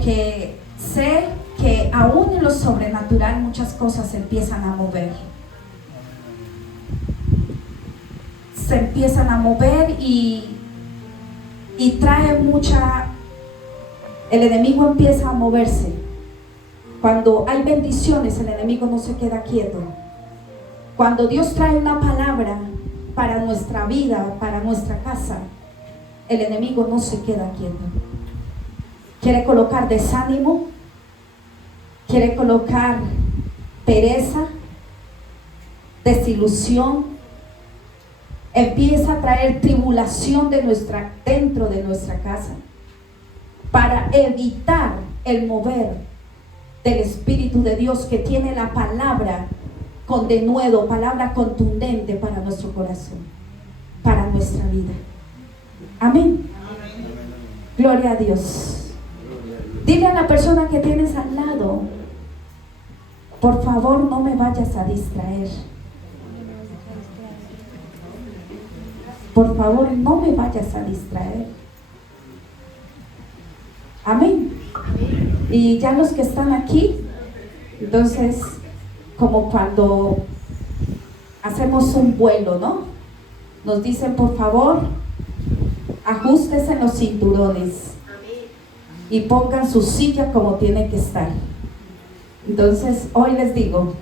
porque sé que aún en lo sobrenatural muchas cosas se empiezan a mover. Se empiezan a mover y trae mucha... El enemigo empieza a moverse. Cuando hay bendiciones, el enemigo no se queda quieto. Cuando Dios trae una palabra para nuestra vida, para nuestra casa, el enemigo no se queda quieto. Quiere colocar desánimo, quiere colocar pereza, desilusión, empieza a traer tribulación dentro de nuestra casa para evitar el mover del Espíritu de Dios, que tiene la palabra con denuedo, palabra contundente para nuestro corazón, para nuestra vida. Amén. Gloria a Dios. Dile a la persona que tienes al lado: por favor, no me vayas a distraer. Por favor, no me vayas a distraer. Amén. Y ya los que están aquí, entonces, como cuando hacemos un vuelo, ¿no? Nos dicen, por favor, ajústense los cinturones y pongan su silla como tiene que estar. Entonces, hoy les digo,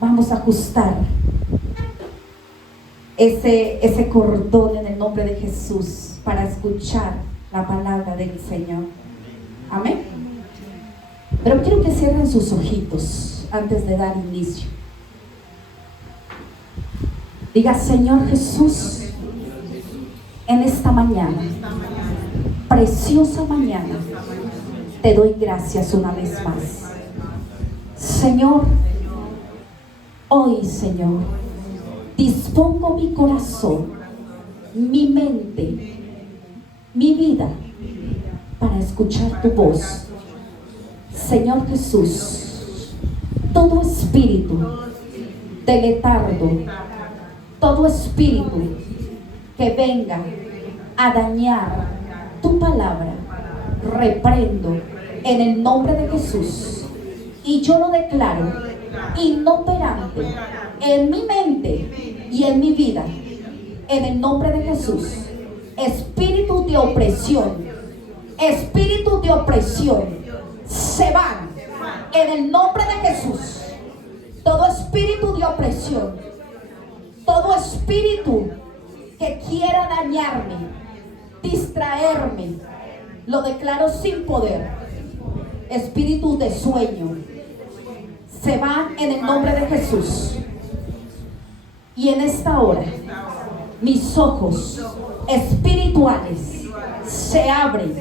vamos a ajustar ese cordón en el nombre de Jesús para escuchar la palabra del Señor. Amén. Pero quiero que cierren sus ojitos antes de dar inicio. Diga: Señor Jesús, en esta mañana, preciosa mañana, te doy gracias una vez más. Señor, hoy, Señor, dispongo mi corazón, mi mente, mi vida para escuchar tu voz. Señor Jesús, todo espíritu de letargo, todo espíritu que venga a dañar tu palabra, reprendo en el nombre de Jesús, y yo lo declaro inoperante en mi mente y en mi vida, en el nombre de Jesús. Espíritu de opresión, se van en el nombre de Jesús. Todo espíritu de opresión, todo espíritu que quiera dañarme, distraerme, lo declaro sin poder. Espíritu de sueño, se van en el nombre de Jesús. Y en esta hora, mis ojos espirituales se abren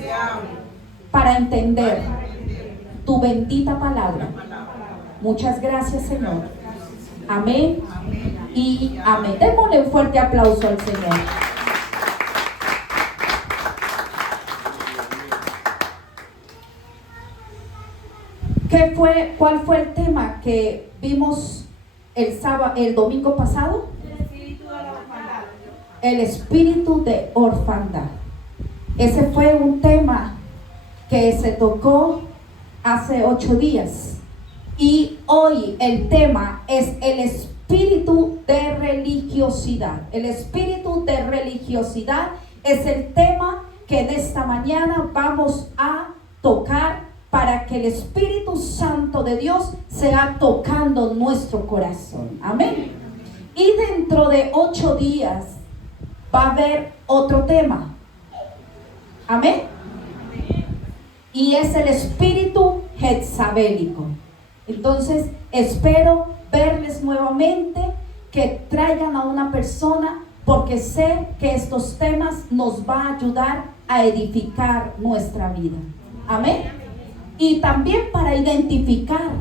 para entender tu bendita palabra. Muchas gracias, Señor. Amén y amén. Démosle un fuerte aplauso al Señor. ¿Cuál fue el tema que vimos el domingo pasado? El espíritu de orfandad. Ese fue un tema que se tocó hace 8 días. Y hoy el tema es el espíritu de religiosidad. El espíritu de religiosidad es el tema que en esta mañana vamos a tocar, para que el Espíritu Santo de Dios sea tocando nuestro corazón. Amén. Y dentro de 8 días va a haber otro tema. Amén. Y es el espíritu jezabélico. Entonces espero verles nuevamente, que traigan a una persona, porque sé que estos temas nos van a ayudar a edificar nuestra vida. Amén. Y también para identificar,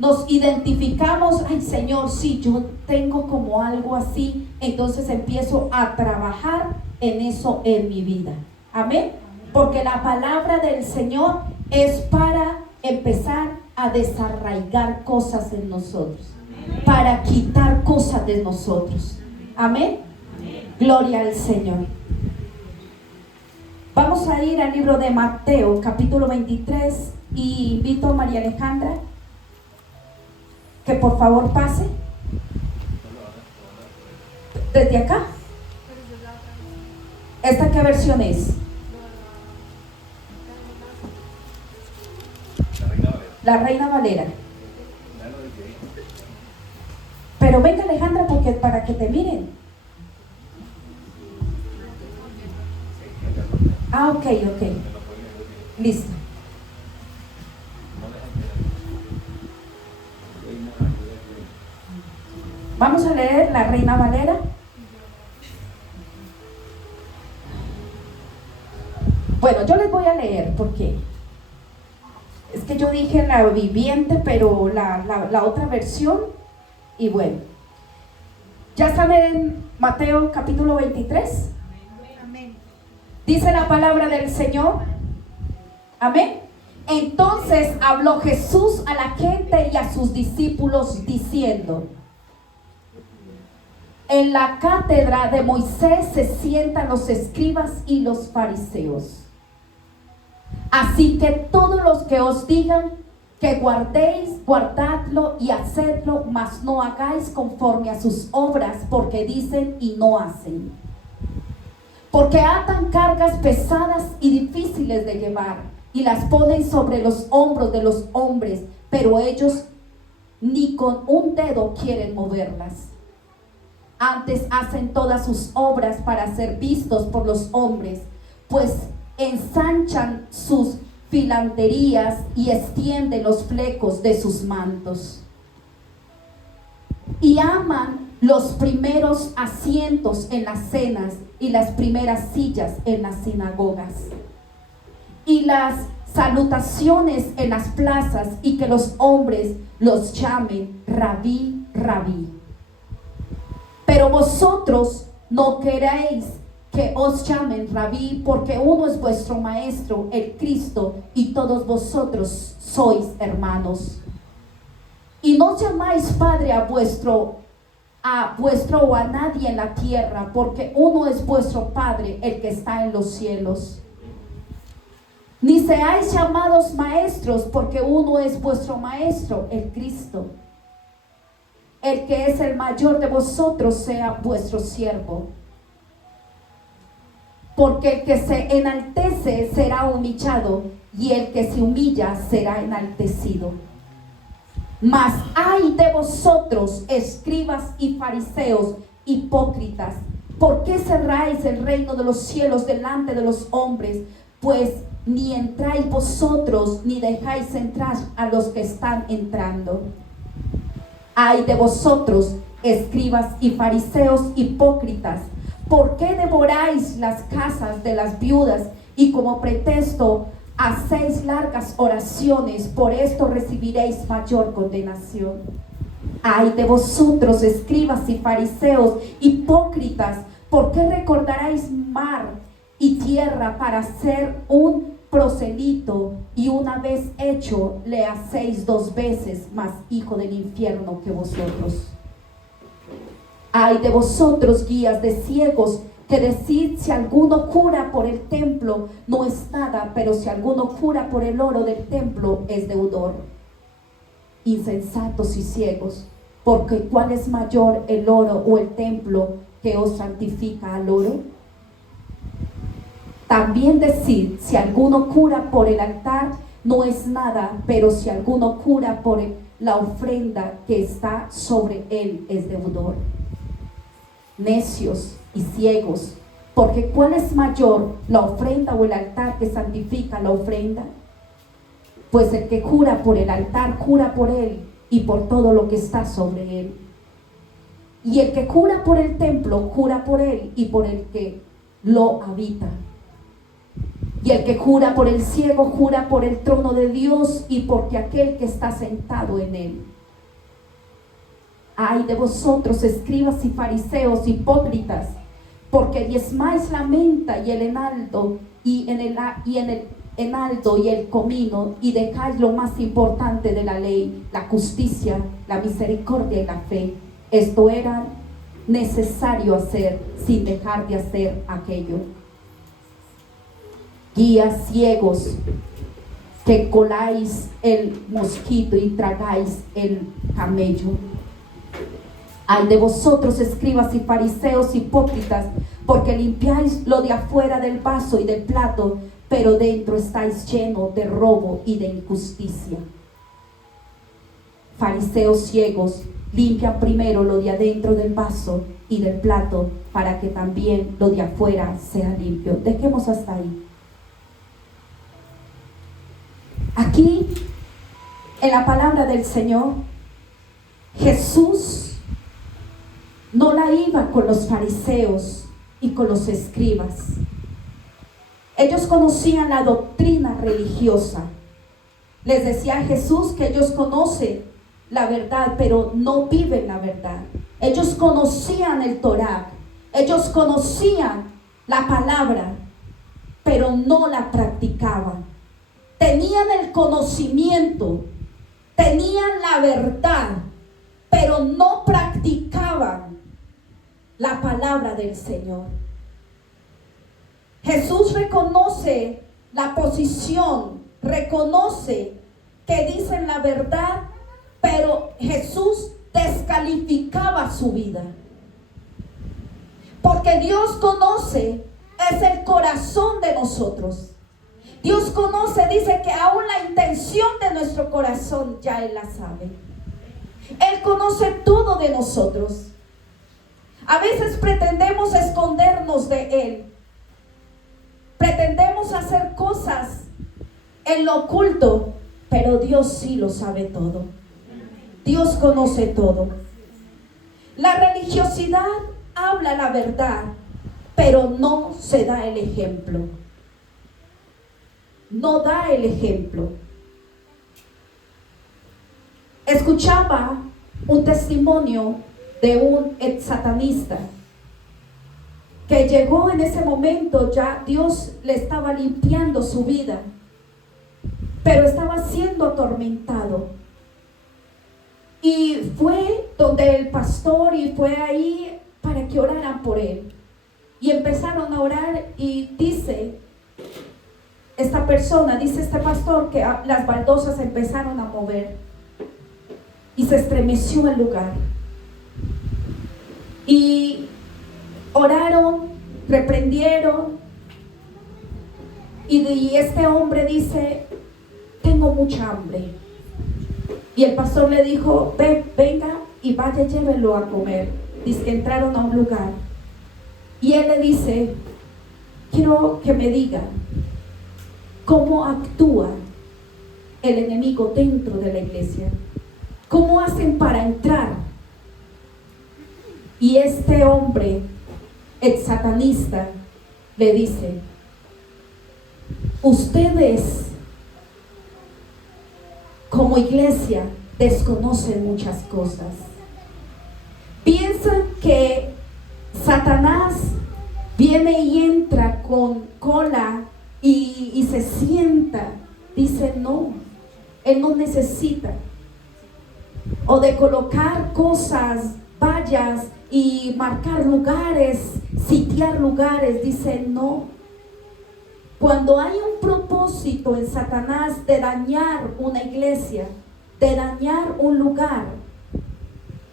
nos identificamos: ay, Señor, si yo tengo como algo así, entonces empiezo a trabajar en eso en mi vida. Amén. Porque la palabra del Señor es para empezar a desarraigar cosas en nosotros, para quitar cosas de nosotros. Amén. Gloria al Señor. Vamos a ir al libro de Mateo, capítulo 23, y invito a María Alejandra que por favor pase. ¿Desde acá? ¿Esta qué versión es? La Reina Valera. Pero venga Alejandra, porque para que te miren. Ah, ok. Listo. Vamos a leer la Reina Valera. Bueno, yo les voy a leer porque es que yo dije la viviente, pero la otra versión. Y bueno, ya están en Mateo capítulo 23. Amén. Dice la palabra del Señor. Amén. Entonces habló Jesús a la gente y a sus discípulos diciendo: en la cátedra de Moisés se sientan los escribas y los fariseos. Así que todos los que os digan que guardéis, guardadlo y hacedlo, mas no hagáis conforme a sus obras, porque dicen y no hacen. Porque atan cargas pesadas y difíciles de llevar, y las ponen sobre los hombros de los hombres, pero ellos ni con un dedo quieren moverlas. Antes hacen todas sus obras para ser vistos por los hombres, pues ensanchan sus filanterías y extienden los flecos de sus mantos. Y aman los primeros asientos en las cenas y las primeras sillas en las sinagogas, y las salutaciones en las plazas, y que los hombres los llamen rabí, rabí. Pero vosotros no queréis que os llamen rabí, porque uno es vuestro maestro, el Cristo, y todos vosotros sois hermanos. Y no llamáis padre a vuestro o a nadie en la tierra, porque uno es vuestro Padre, el que está en los cielos. Ni seáis llamados maestros, porque uno es vuestro maestro, el Cristo. El que es el mayor de vosotros sea vuestro siervo. Porque el que se enaltece será humillado, y el que se humilla será enaltecido. Mas ay de vosotros, escribas y fariseos, hipócritas, ¿por qué cerráis el reino de los cielos delante de los hombres? Pues ni entráis vosotros, ni dejáis entrar a los que están entrando. Ay de vosotros, escribas y fariseos hipócritas, ¿por qué devoráis las casas de las viudas y como pretexto hacéis largas oraciones? Por esto recibiréis mayor condenación. Ay de vosotros, escribas y fariseos hipócritas, ¿por qué recordaréis mar y tierra para hacer un prosélito, y una vez hecho le hacéis 2 veces más hijo del infierno que vosotros? Ay de vosotros, guías de ciegos, que decid: si alguno jura por el templo, no es nada, pero si alguno jura por el oro del templo, es deudor. Insensatos y ciegos, porque ¿cuál es mayor, el oro o el templo que os santifica al oro? También decid: si alguno jura por el altar, no es nada, pero si alguno jura por la ofrenda que está sobre él, es deudor. Necios y ciegos, porque ¿cuál es mayor, la ofrenda o el altar que santifica la ofrenda? Pues el que jura por el altar, jura por él y por todo lo que está sobre él. Y el que jura por el templo, jura por él y por el que lo habita. Y el que jura por el ciego, jura por el trono de Dios y porque aquel que está sentado en él. Ay de vosotros, escribas y fariseos hipócritas, porque diezmáis la menta y el enaldo y el enaldo y el comino, y dejáis lo más importante de la ley, la justicia, la misericordia y la fe. Esto era necesario hacer sin dejar de hacer aquello. guías ciegos, que coláis el mosquito y tragáis el camello. Ay de vosotros, escribas y fariseos hipócritas, porque limpiáis lo de afuera del vaso y del plato, pero dentro estáis llenos de robo y de injusticia. Fariseos ciegos, limpian primero lo de adentro del vaso y del plato, para que también lo de afuera sea limpio. Dejemos hasta ahí. Aquí, en la palabra del Señor, Jesús no la iba con los fariseos y con los escribas. Ellos conocían la doctrina religiosa. Les decía Jesús que ellos conocen la verdad, pero no viven la verdad. Ellos conocían el Torá, ellos conocían la palabra, pero no la practicaban. Tenían el conocimiento, tenían la verdad, pero no practicaban la palabra del Señor. Jesús reconoce la posición, reconoce que dicen la verdad, pero Jesús descalificaba su vida. Porque Dios conoce, es el corazón de nosotros. Dios conoce, dice que aún la intención de nuestro corazón ya Él la sabe. Él conoce todo de nosotros. A veces pretendemos escondernos de Él. Pretendemos hacer cosas en lo oculto, pero Dios sí lo sabe todo. Dios conoce todo. La religiosidad habla la verdad, pero no se da el ejemplo. No da el ejemplo. Escuchaba un testimonio de un ex satanista que llegó en ese momento, ya Dios le estaba limpiando su vida, pero estaba siendo atormentado. Y fue donde el pastor y fue ahí para que oraran por él. Y empezaron a orar y dice esta persona, dice este pastor, que las baldosas empezaron a mover y se estremeció el lugar. Y oraron, reprendieron, y este hombre dice: tengo mucha hambre. Y el pastor le dijo: venga y vaya, llévelo a comer. Dice que entraron a un lugar y él le dice: quiero que me diga cómo actúa el enemigo dentro de la iglesia, cómo hacen para entrar. Y este hombre ex satanista le dice: ustedes como iglesia desconocen muchas cosas. Piensan que Satanás viene y entra con cola y se sienta. Dice: no, él no necesita o de colocar cosas, vallas y marcar lugares, sitiar lugares. Dice: no. Cuando hay un propósito en Satanás de dañar una iglesia, de dañar un lugar,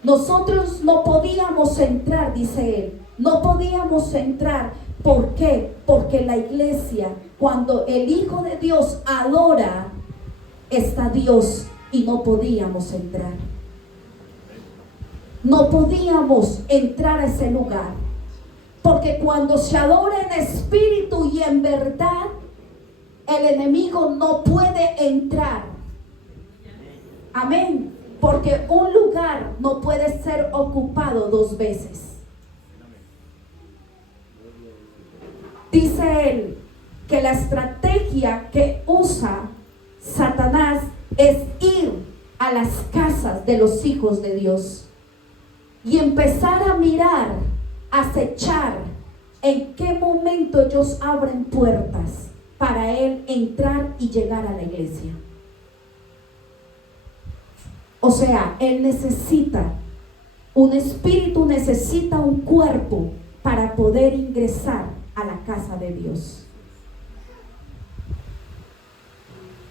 nosotros no podíamos entrar, dice él. No podíamos entrar. ¿Por qué? Porque la iglesia, cuando el Hijo de Dios adora, está Dios, y no podíamos entrar. No podíamos entrar a ese lugar. Porque cuando se adora en espíritu y en verdad, el enemigo no puede entrar. Amén. Porque un lugar no puede ser ocupado dos veces. Dice él que la estrategia que usa Satanás es ir a las casas de los hijos de Dios y empezar a mirar, acechar en qué momento ellos abren puertas para él entrar y llegar a la iglesia. O sea, él necesita un espíritu, necesita un cuerpo para poder ingresar a la casa de Dios.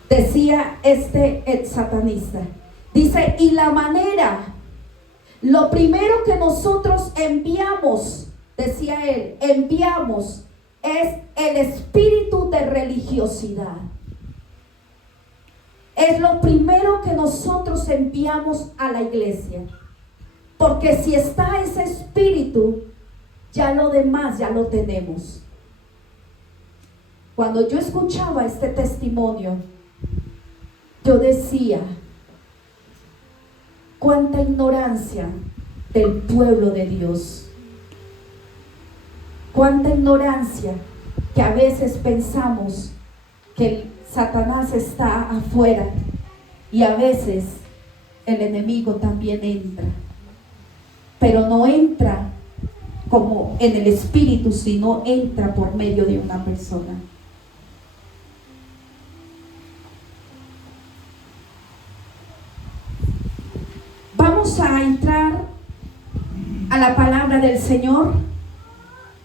decía este ex satanista. Dice, y la manera, lo primero que nosotros enviamos, decía él, enviamos es el espíritu de religiosidad. Es lo primero que nosotros enviamos a la iglesia. Porque si está ese espíritu, ya lo demás ya lo tenemos. Cuando yo escuchaba este testimonio, yo decía, cuánta ignorancia del pueblo de Dios. Cuánta ignorancia que a veces pensamos que Satanás está afuera y a veces el enemigo también entra. Pero no entra como en el espíritu, sino entra por medio de una persona. Vamos a entrar a la palabra del Señor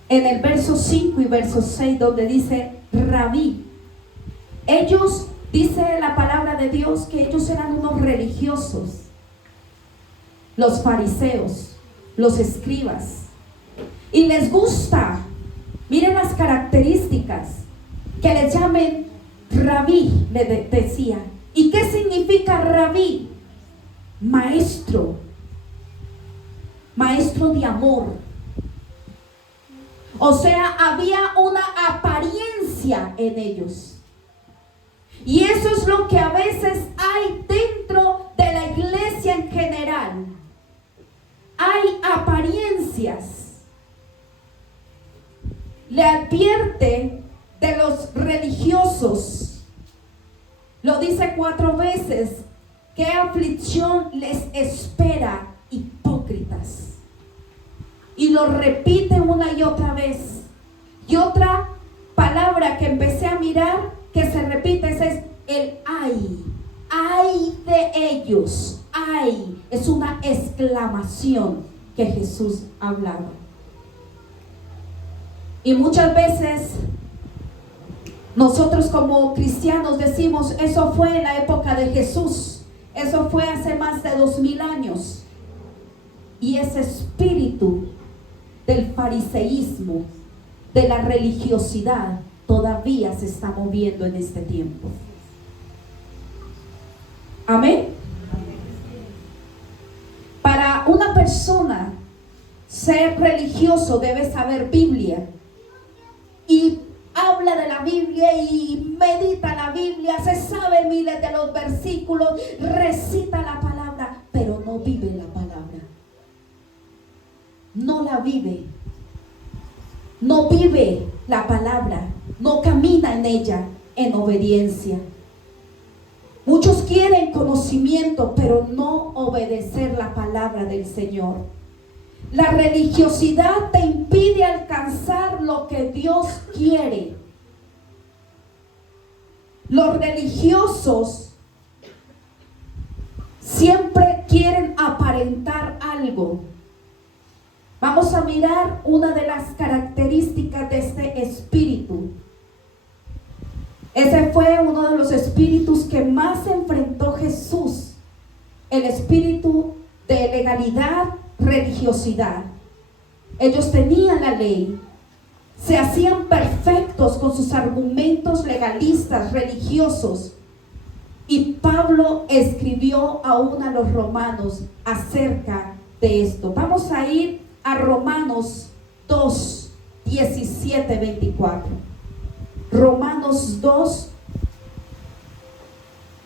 en el verso 5 y verso 6, donde dice Rabí. Ellos, dice la palabra de Dios, que ellos eran unos religiosos, los fariseos, los escribas, y les gusta, miren las características, que les llamen Rabí, le decía. ¿Y qué significa Rabí? Maestro, maestro de amor. O sea, había una apariencia en ellos. Y eso es lo que a veces hay dentro de la iglesia en general. Hay apariencias. Le advierte de los religiosos. Lo dice 4 veces. ¿Qué aflicción les espera, hipócritas? Y lo repite una y otra vez. Y otra palabra que empecé a mirar que se repite es el ay. Ay de ellos. Ay. Es una exclamación que Jesús hablaba. Y muchas veces nosotros como cristianos decimos, eso fue en la época de Jesús. Eso fue hace más de 2000 años. Y ese espíritu del fariseísmo, de la religiosidad, todavía se está moviendo en este tiempo. Amén. Para una persona ser religioso debe saber Biblia. Y habla de la Biblia y medita la Biblia, se sabe miles de los versículos, recita la palabra, pero no vive la palabra. No la vive. No vive la palabra, no camina en ella en obediencia. Muchos quieren conocimiento, pero no obedecer la palabra del Señor. La religiosidad te impide alcanzar lo que Dios quiere. Los religiosos siempre quieren aparentar algo. Vamos a mirar una de las características de este espíritu. Ese fue uno de los espíritus que más enfrentó Jesús. El espíritu de legalidad, religiosidad. Ellos tenían la ley, se hacían perfectos con sus argumentos legalistas, religiosos. Y Pablo escribió aún a los romanos acerca de esto. Vamos a ir a Romanos 2, 17, 24. Romanos 2,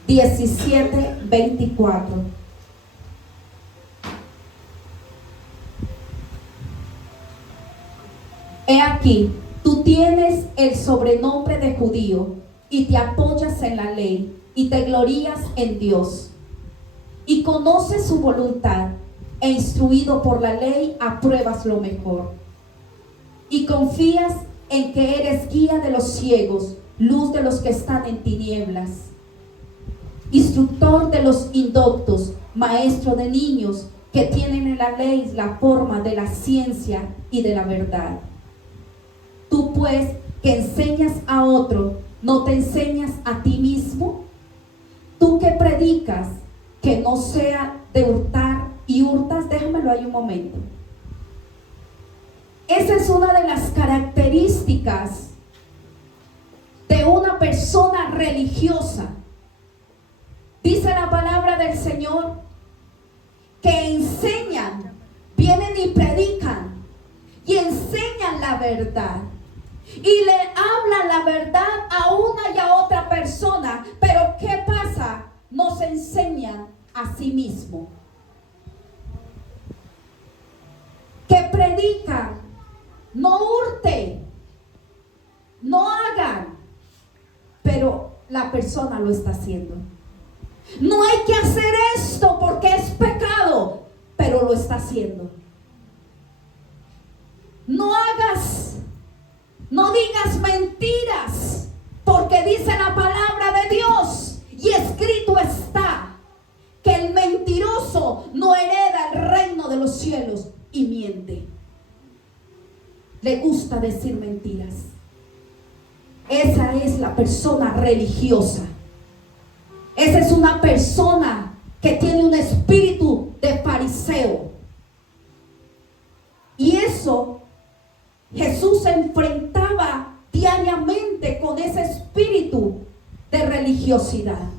17, 24. He aquí, tú tienes el sobrenombre de judío y te apoyas en la ley y te glorías en Dios y conoces su voluntad e instruido por la ley apruebas lo mejor y confías en que eres guía de los ciegos, luz de los que están en tinieblas, instructor de los indoctos, maestro de niños que tienen en la ley la forma de la ciencia y de la verdad. Tú pues que enseñas a otro, ¿no te enseñas a ti mismo? predicas que no sea de hurtar y hurtas? Déjamelo ahí un momento. Esa es una de las características de una persona religiosa. Dice la palabra del Señor que enseñan, vienen y predican y enseñan la verdad y le hablan la verdad a una y a otra persona, pero ¿qué pasa? No se enseñan a sí mismos. Que predican, no hurte, no hagan, pero la persona lo está haciendo. No hay que hacer esto porque es pecado, pero lo está haciendo. No hagas, no digas mentiras, porque dice la palabra de Dios y escrito está que el mentiroso no hereda el reino de los cielos y miente. Le gusta decir mentiras. Esa es la persona religiosa. Esa es una persona que tiene un espíritu de fariseo. Y eso Jesús se enfrentaba diariamente con ese espíritu de religiosidad.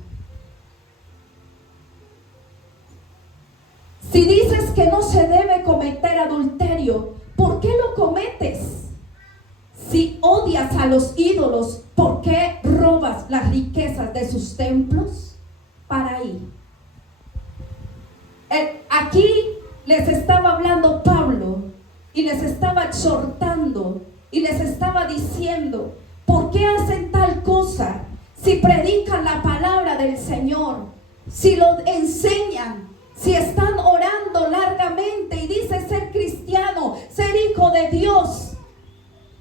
Si dices que no se debe cometer adulterio, ¿por qué lo cometes? Si odias a los ídolos, ¿por qué robas las riquezas de sus templos? Para ahí. Aquí les estaba hablando Pablo y les estaba exhortando y les estaba diciendo, ¿por qué hacen tal cosa? Si predican la palabra del Señor, si lo enseñan, si están orando largamente y dice ser cristiano, ser hijo de Dios.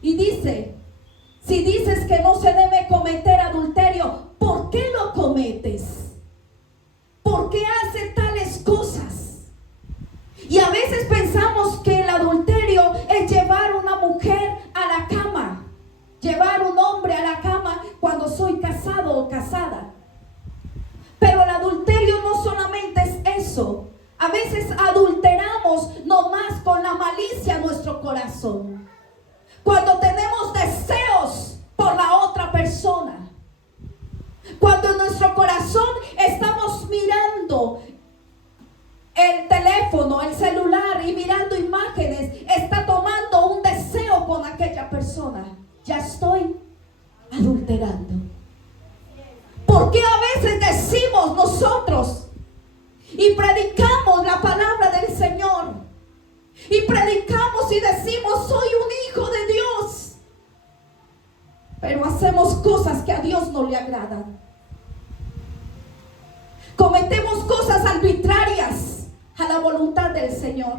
Y dice, si dices que no se debe cometer adulterio, ¿por qué lo cometes? ¿Por qué hace tales cosas? Y a veces pensamos que el adulterio es llevar una mujer a la cama, llevar un hombre a la cama cuando soy casado o casada. Pero el adulterio no solamente es eso. A veces adulteramos nomás con la malicia en nuestro corazón. Cuando tenemos deseos por la otra persona. Cuando en nuestro corazón estamos mirando el teléfono, el celular y mirando imágenes, está tomando un deseo con aquella persona. Ya estoy adulterando. ¿Por qué a veces decimos nosotros y predicamos la palabra del Señor? Y predicamos y decimos, soy un hijo de Dios. Pero hacemos cosas que a Dios no le agradan. Cometemos cosas arbitrarias a la voluntad del Señor.